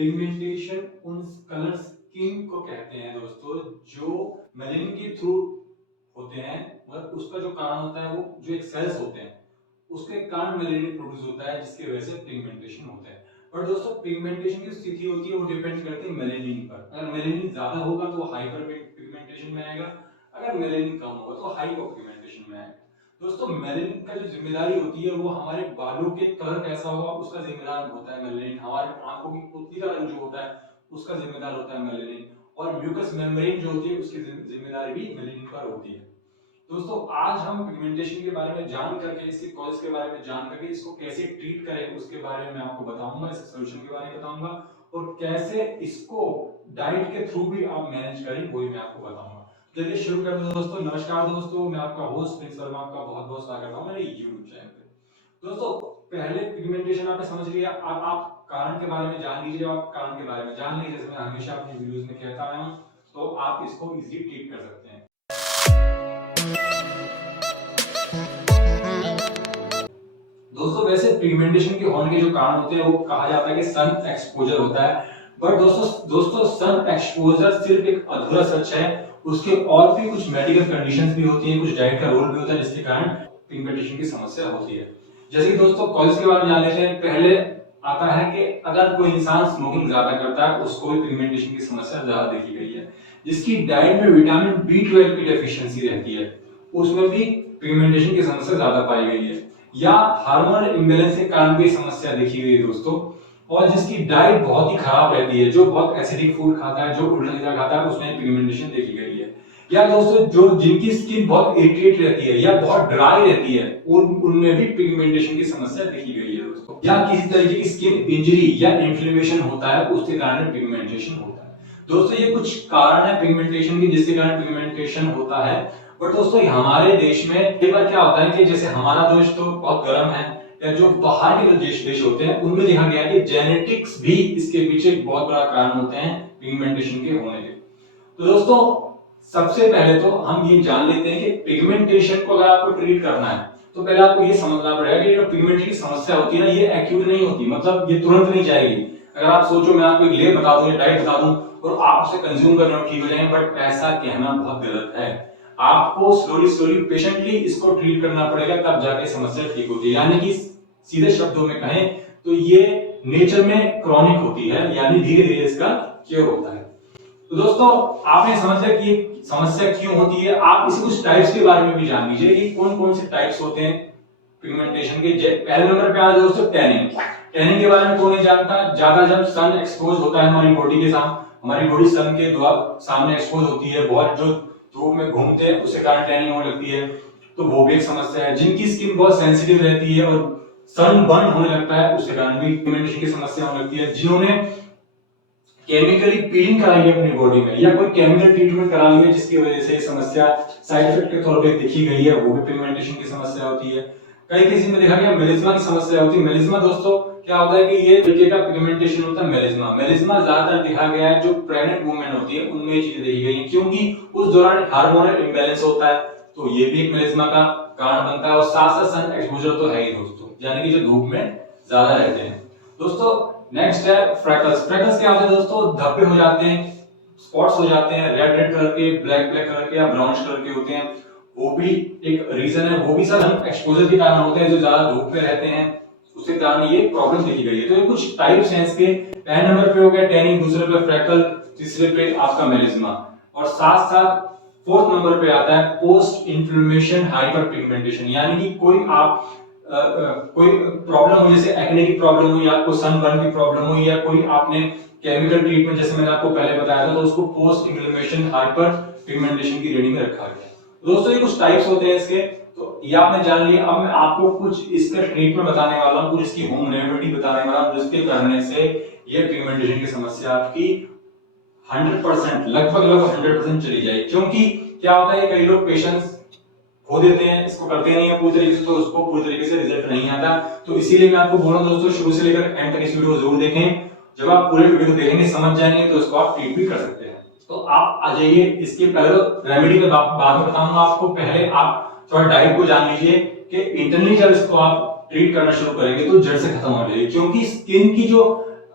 Pigmentation उन colour scheme को कहते हैं दोस्तों जो मेलेनिन के थ्रू होते हैं। मतलब उसका जो कारण होता है वो जो एक सेल्स होते हैं उसके कारण मेलेनिन प्रोड्यूस होता है जिसकी वजह से पिगमेंटेशन होता है। और दोस्तों पिगमेंटेशन की स्थिति होती है वो डिपेंड करती है मेलेनिन पर। अगर मेलेनिन ज्यादा होगा तो हाइपर पिगमेंटेशन में आएगा, अगर मेलेनिन कम होगा तो हाइपो पिगमेंटेशन में आएगा। दोस्तों मेलेनिन का जो जिम्मेदारी होती है वो हमारे बालों के कलर कैसा होगा उसका जिम्मेदार होता है मेलेनिन। हमारे आंखों की पुतली का रंग जो होता है उसका जिम्मेदार होता है मेलेनिन। और म्यूकस मेम्ब्रेन जो होती है उसकी जिम्मेदारी भी मेलेनिन पर होती है। दोस्तों आज हम पिगमेंटेशन के बारे में जान करके इसके कॉज के बारे में जान करके इसको कैसे ट्रीट करें उसके बारे में मैं आपको बताऊंगा, इसके सोल्यूशन के बारे में बताऊंगा और कैसे इसको डाइट के थ्रू भी आप मैनेज करें वो भी मैं आपको बताऊंगा। चलिए शुरू करते हैं दोस्तों। नमस्कार दोस्तों, मैं आपका होस्ट प्रिंस वर्मा आपका बहुत बहुत स्वागत करता हूं मेरे YouTube चैनल पे। दोस्तों पहले पिगमेंटेशन आपने समझ लिया, अब आप कारण के बारे में जान लीजिए। आप कारण के बारे में जान लीजिए, जैसे मैं हमेशा अपनी वीडियोस में कहता आया हूं, तो आप इसको इजीली ट्रीट कर सकते हैं। दोस्तों वैसे पिगमेंटेशन के होने के जो कारण होते हैं वो कहा जाता है कि सन एक्सपोजर होता है। बट दोस्तों सन एक्सपोजर सिर्फ एक अधूरा सच है, उसके और भी कुछ मेडिकल कंडीशंस भी होती हैं, कुछ डाइट का रोल भी होता है जिसके कारण पिगमेंटेशन की समस्या होती है। जैसे कि दोस्तों कॉज के बारे में जान लेते हैं। पहले आता है कि अगर कोई इंसान स्मोकिंग ज्यादा करता है उसको भी पिगमेंटेशन की समस्या ज्यादा देखी गई है। जिसकी डाइट में विटामिन B12 की डेफिशिएंसी रहती है उसमें भी पिगमेंटेशन की समस्या ज्यादा पाई गई है। या हार्मोनल इम्बैलेंस के कारण भी समस्या देखी गई है दोस्तों। और जिसकी डाइट बहुत ही खराब रहती है, जो बहुत एसिडिक फूड खाता है, जो उल्टा सीधा खाता है, उसमें पिगमेंटेशन देखी गई है। या दोस्तों जो जिनकी स्किन बहुत इरिटेट रहती है या बहुत ड्राई रहती है उनमें भी पिगमेंटेशन की समस्या देखी गई है दोस्तों। या किसी तरीके की स्किन इंजरी या इन्फ्लेमेशन होता है उसके कारण पिगमेंटेशन होता है। दोस्तों ये कुछ कारण है पिगमेंटेशन के जिसके कारण पिगमेंटेशन होता है। बट दोस्तों हमारे देश में कई बार क्या होता है कि जैसे हमारा देश तो बहुत गर्म है, या जो बाहर के देश होते हैं उनमें देखा गया है कि जेनेटिक्स भी इसके पीछे एक बहुत बड़ा कारण होते हैं पिगमेंटेशन के होने के। तो दोस्तों सबसे पहले तो हम ये जान लेते हैं कि पिगमेंटेशन को अगर आपको ट्रीट करना है तो पहले आपको ये समझना पड़ेगा कि जो पिगमेंटेशन की समस्या होती है ना ये एक्यूट नहीं होती, मतलब ये तुरंत नहीं जाएगी। अगर आप सोचो मैं आपको एक लेप बता दूं या डाइट बता दूं और आप उसे कंज्यूम करना ठीक हो जाएंगे, बट ऐसा कहना बहुत गलत है। आपको स्लोली पेशेंटली इसको ट्रीट करना पड़ेगा, तब जाके समस्या ठीक होती है। यानी कि सीधे शब्दों में कहें तो ये नेचर में क्रॉनिक होती है, यानी धीरे धीरे इसका क्योर होता है। तो दोस्तों आपने समझ लिया कि ये समस्या क्यों होती है। आप इसी कुछ टाइप्स के बारे में भी जान लीजिए कि कौन कौन से टाइप्स होते हैं पिगमेंटेशन के। पहले नंबर पे आ जाए दोस्तों टैनिंग। टैनिंग के बारे में कौन नहीं जानता। ज्यादा जब सन एक्सपोज होता है हमारी बॉडी के सामने, हमारी बॉडी सन के सामने एक्सपोज होती है, बहुत जो धूप में घूमते हैं उसके कारण टैनिंग होने लगती है, तो वो भी एक समस्या है। जिनकी स्किन बहुत सेंसिटिव रहती है और सन बर्न होने लगता है उसके कारण भी पिगमेंटेशन की समस्या होने लगती है। जिन्होंने केमिकली पीलिंग कराई है अपनी बॉडी में या कोई केमिकल ट्रीटमेंट करा ली है जिसकी वजह से समस्या साइड इफेक्ट के तौर पे दिखी गई है, वो भी पिगमेंटेशन की समस्या होती है। कई केसेस में देखा गया मेलिस्मा की समस्या होती है। मेलिस्मा दोस्तों क्या होता है कि ये तरीके का पिगमेंटेशन होता है मेलिस्मा। मेलिस्मा ज्यादातर देखा गया है जो प्रेग्नेंट वुमेन होती है उनमें ये चीजें देखी गई है, क्योंकि उस दौरान हार्मोनल इंबैलेंस होता है, तो ये भी एक मेलिस्मा का कारण बनता है। और साथ साथ सन एक्सपोजर तो है ही दोस्तों, यानी कि जो धूप में ज्यादा रहते हैं। दोस्तों नेक्स्ट है फ्रैकल्स। फ्रैकल्स क्या होते हैं दोस्तों, धब्बे हो जाते हैं, स्पॉट्स हो जाते हैं, रेड कलर के, ब्लैक कलर के या ब्राउनिश कलर के होते हैं, वो भी एक रीजन है। वो भी सब एक्सपोजर के कारण होते हैं, जो ज्यादा धूप में रहते हैं उसके कारण ये प्रॉब्लम देखी गई है। तो ये कुछ टाइप्स हैं इसके। पहले नंबर पे हो गया टैनिंग, दूसरे पे फ्रैकल, तीसरे पे आपका मेलिस्मा, और साथ साथ फोर्थ नंबर पे आता है पोस्ट इन्फ्लेमेशन हाइपर पिगमेंटेशन। यानी कि कोई आप कोई प्रॉब्लम हो, जैसे एक्ने की प्रॉब्लम हुई, आपको सनबर्न की प्रॉब्लम हुई, या कोई आपने केमिकल ट्रीटमेंट जैसे मैंने आपको पहले बताया था, तो उसको पोस्ट इन्फ्लेमेशन हाइपर पिगमेंटेशन की रेटिंग में रखा गया। दोस्तों ये कुछ टाइप्स होते हैं इसके, तो ये आपने जान लिया। अब मैं आपको कुछ इसका ट्रीटमेंट बताने वाला हूं, कुछ इसकी होम रेमेडी बताने वाला हूं जिसके करने से ये पिगमेंटेशन की समस्या आपकी 100% लगभग 100% चली जाए। क्योंकि क्या होता है कई लोग पेशेंस खो देते हैं, इसको करते नहीं है पूरी तरीके से, तो उसको पूरी तरीके से रिजल्ट नहीं आता। तो इसीलिए मैं आपको बोल रहा हूं दोस्तों शुरू से लेकर एंड तक इस वीडियो को जरूर देखें। जब आप पूरे वीडियो को देखेंगे समझ जाएंगे तो इसको आप ट्रीट भी कर सकते हैं। तो आप आ जाइए, इसके पहले रेमेडी में बाद में बताऊंगा आपको। पहले आप थोड़ा डाइट को जान लीजिए कि इंटरनली जब इसको आप ट्रीट करना शुरू करेंगे तो जड़ से खत्म हो जाएगी। क्योंकि स्किन की जो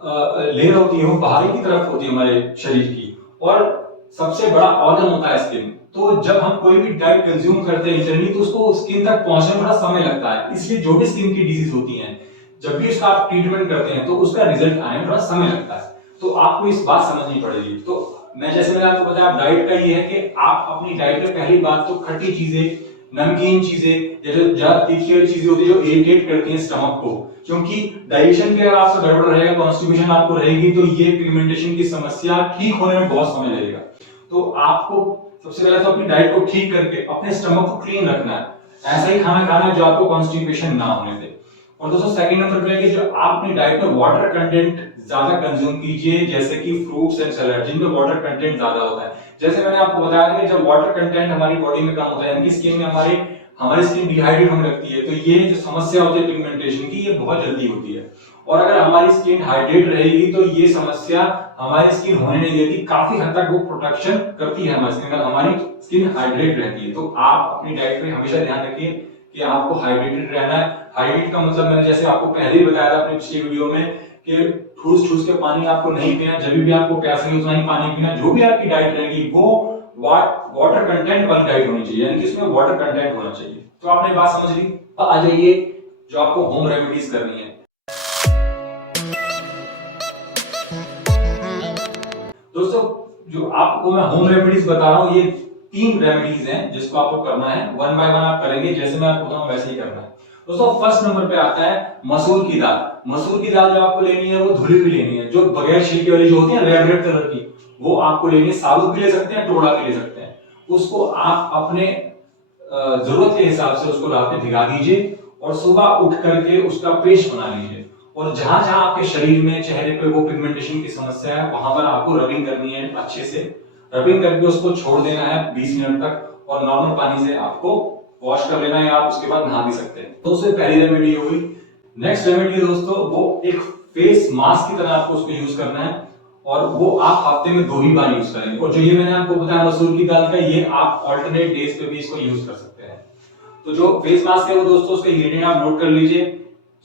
लेयर होती है वो बाहरी की तरफ होती है हमारे शरीर की, और सबसे बड़ा ऑर्गन होता है स्किन। तो जब हम कोई भी डाइट कंज्यूम करते हैं इंटरनली तो उसको स्किन तक पहुंचने में थोड़ा समय लगता है, इसलिए जो भी स्किन की डिजीज होती हैं जब भी उसका आप ट्रीटमेंट करते हैं तो उसका रिजल्ट आने में थोड़ा समय लगता है, तो आपको इस बात समझनी पड़ेगी। तो मैंने आपको बताया डाइट का ये है कि आप अपनी डाइट में पहली बात तो खट्टी चीजें, नमकीन चीजें या जो ज्यादा तीखी वाली चीजें होती है जो इरिटेट करती हैं स्टमक को, क्योंकि डाइजेशन के अगर आपका गड़बड़ रहेगा, कॉन्स्टिपेशन आपको रहेगी, तो ये पिगमेंटेशन की समस्या ठीक होने में बहुत समय लगेगा। तो आपको सबसे पहले तो अपनी डाइट को ठीक करके अपने स्टमक को क्लीन रखना है, ऐसा ही खाना खाना है जो आपको कॉन्स्टिपेशन ना होने दे। और दोस्तों सेकंड नंबर पे है कि जो आप अपनी डाइट में वाटर कंटेंट ज्यादा कंज्यूम कीजिए, जैसे कि फ्रूट्स एंड सैलेड जिनमें वाटर कंटेंट ज्यादा होता है। जैसे मैंने आपको बताया था कि जब वाटर कंटेंट हमारी बॉडी में कम होता है, यानी कि स्किन में हमारी स्किन डिहाइड्रेट होने लगती है, तो ये जो समस्या होती है पिगमेंटेशन की, ये बहुत जल्दी होती है। और अगर हमारी स्किन हाइड्रेट रहेगी तो ये समस्या हमारी स्किन होने नहीं देती, काफी हद तक वो प्रोटेक्शन करती है हमारी स्किन, अगर हमारी स्किन हाइड्रेट रहती है। तो आप अपनी डाइट में हमेशा ध्यान रखिए कि आपको हाइड्रेटेड रहना है। हाइड्रेट का मतलब मैंने जैसे आपको पहले ही बताया था अपनी पिछली वीडियो में कि ठूस ठूस के पानी आपको नहीं पीना, जब भी आपको प्यास लगे उतना ही पानी पीना। जो भी आपकी डाइट रहेगी वो वाटर कंटेंट वाली डाइट होनी चाहिए, यानी कि इसमें वाटर कंटेंट होना चाहिए। तो आपने बात समझ ली। आ जाइए जो आपको होम रेमेडीज करनी है। दोस्तों जो आपको मैं होम रेमेडीज बता रहा हूँ, ये 3 रेमेडीज हैं जिसको आपको करना है, वन बाय वन आप करेंगे, जैसे मैं आपको बताऊं वैसे ही करना है। दोस्तों फर्स्ट नंबर पे आता है मसूर की दाल। मसूर की दाल जो आपको लेनी है वो धुली हुई लेनी है, जो बगैर छिलके वाली जो होती है रेड रेड कलर की, वो आपको लेनी है। साबुत भी ले सकते हैं, टोड़ा भी ले सकते हैं। उसको आप अपने जरूरत के हिसाब से उसको रात में भिगा दीजिए और सुबह उठ करके उसका पेस्ट बना लीजिए। और जहां जहां आपके शरीर में चेहरे पे वो पिगमेंटेशन की समस्या है वहां पर आपको रबिंग करनी है अच्छे से। रबिंग करके उसको छोड़ देना है 20 मिनट तक, और नॉर्मल पानी से आपको वॉश कर लेना है, आप उसके बाद नहा भी सकते हैं। तो उससे पहली रेमेडी हो गई। नेक्स्ट रेमेडी दोस्तों वो एक फेस मास्क की तरह आपको उसको यूज करना है, और वो आप हफ्ते में 2 ही बार यूज करेंगे। और जो ये मैंने आपको बताया मसूर की दाल का, ये आप ऑल्टरनेट डेज पे भी इसको यूज कर सकते हैं। तो जो फेस मास्क है वो दोस्तों उसका इंग्रेडिएंट आप नोट कर लीजिए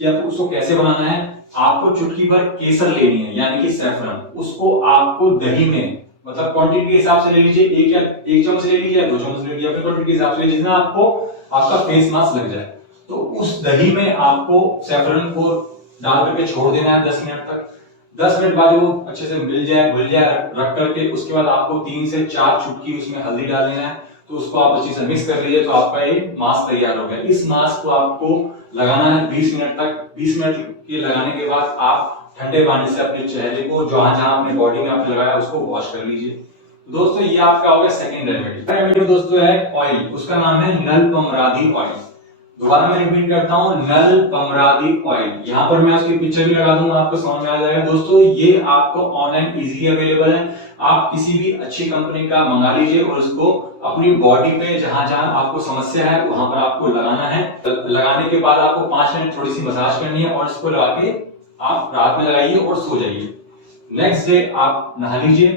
कि आपको उसको कैसे बनाना है। आपको चुटकी भर केसर लेनी है, यानी कि सैफरन। उसको आपको दही में, मतलब क्वांटिटी के हिसाब से ले लीजिए, एक चम्मच ले लीजिए या 2 चम्मच ले लीजिए, अपनी क्वांटिटी के हिसाब से जितना आपको आपका फेस मास्क लग जाए। तो उस दही में आपको सैफरन को डाल करके छोड़ देना है 10 मिनट तक। 10 मिनट बाद वो अच्छे से मिल जाए, घुल जाए, रख करके उसके बाद आपको 3 से 4 चुटकी उसमें हल्दी डाल देना है। तो उसको आप अच्छे से मिक्स कर लीजिए, तो आपका ये मास्क तैयार हो गया। इस मास्क को आपको लगाना है 20 मिनट तक। 20 मिनट के लगाने के बाद आप ठंडे पानी से अपने चेहरे को जहां जहां अपने बॉडी में आपने लगाया उसको वॉश कर लीजिए। दोस्तों ये आपका हो गया सेकंड रेमेडी। रेमेडी दोस्तों है ऑयल, उसका नाम है नल पमरादी ऑयल। दोबारा मैं रिपीट करता हूं, नल पमरादी ऑयल। यहां पर मैं उसकी पिक्चर भी लगा दूंगा, आपको समझ में आ जाएगा। दोस्तों ये आपको ऑनलाइन इजीली अवेलेबल है, आप किसी भी अच्छी कंपनी का मंगा लीजिए और उसको अपनी बॉडी पे जहां जहां आपको समस्या है वहां पर आपको लगाना है। लगाने के बाद आपको 5 मिनट थोड़ी सी मसाज करनी है और इसको लगा के आप रात में लगाइए और सो जाइए। नेक्स्ट डे आप नहा लीजिए।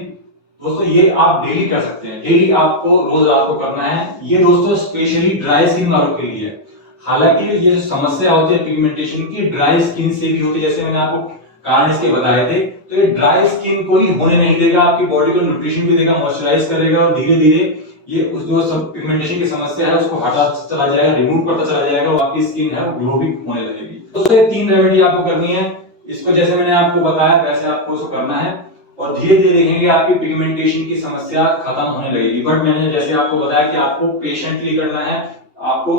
दोस्तों ये आप डेली कर सकते हैं, डेली आपको रोज रात को करना है। ये दोस्तों स्पेशली ड्राई स्किन वालों के लिए है। हालांकि ये जो समस्या होती है पिगमेंटेशन की, ड्राई स्किन से भी होती है, जैसे मैंने आपको कारण इसके बताए थे। तो ये ड्राई स्किन को ही होने नहीं देगा, आपकी बॉडी को न्यूट्रिशन भी देगा, मॉइस्चराइज करेगा, और धीरे धीरे ये उस जो सब पिगमेंटेशन की समस्या है उसको हटा चला जाएगा, रिमूव करता चला जाएगा, और आपकी स्किन है वो ग्लो भी होने लगेगी। दोस्तों ये 3 रेमेडी आपको करनी है। इसको जैसे मैंने आपको बताया वैसे आपको इसको करना है, और धीरे धीरे देखेंगे आपकी पिगमेंटेशन की समस्या खत्म होने लगेगी। बट मैंने जैसे आपको बताया कि आपको पेशेंटली करना है, आपको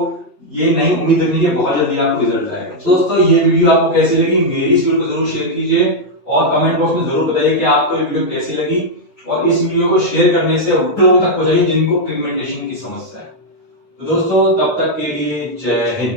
ये नहीं उम्मीद रखनी है बहुत जल्दी आपको रिजल्ट आएगा। दोस्तों ये वीडियो आपको कैसी लगी, मेरी इस वीडियो को जरूर शेयर कीजिए और कमेंट बॉक्स में जरूर बताइए कि आपको ये वीडियो कैसी लगी। और इस वीडियो को शेयर करने से उन लोगों तक पहुंचाइए जिनको पिगमेंटेशन की समस्या है। तो दोस्तों तब तक के लिए जय हिंद।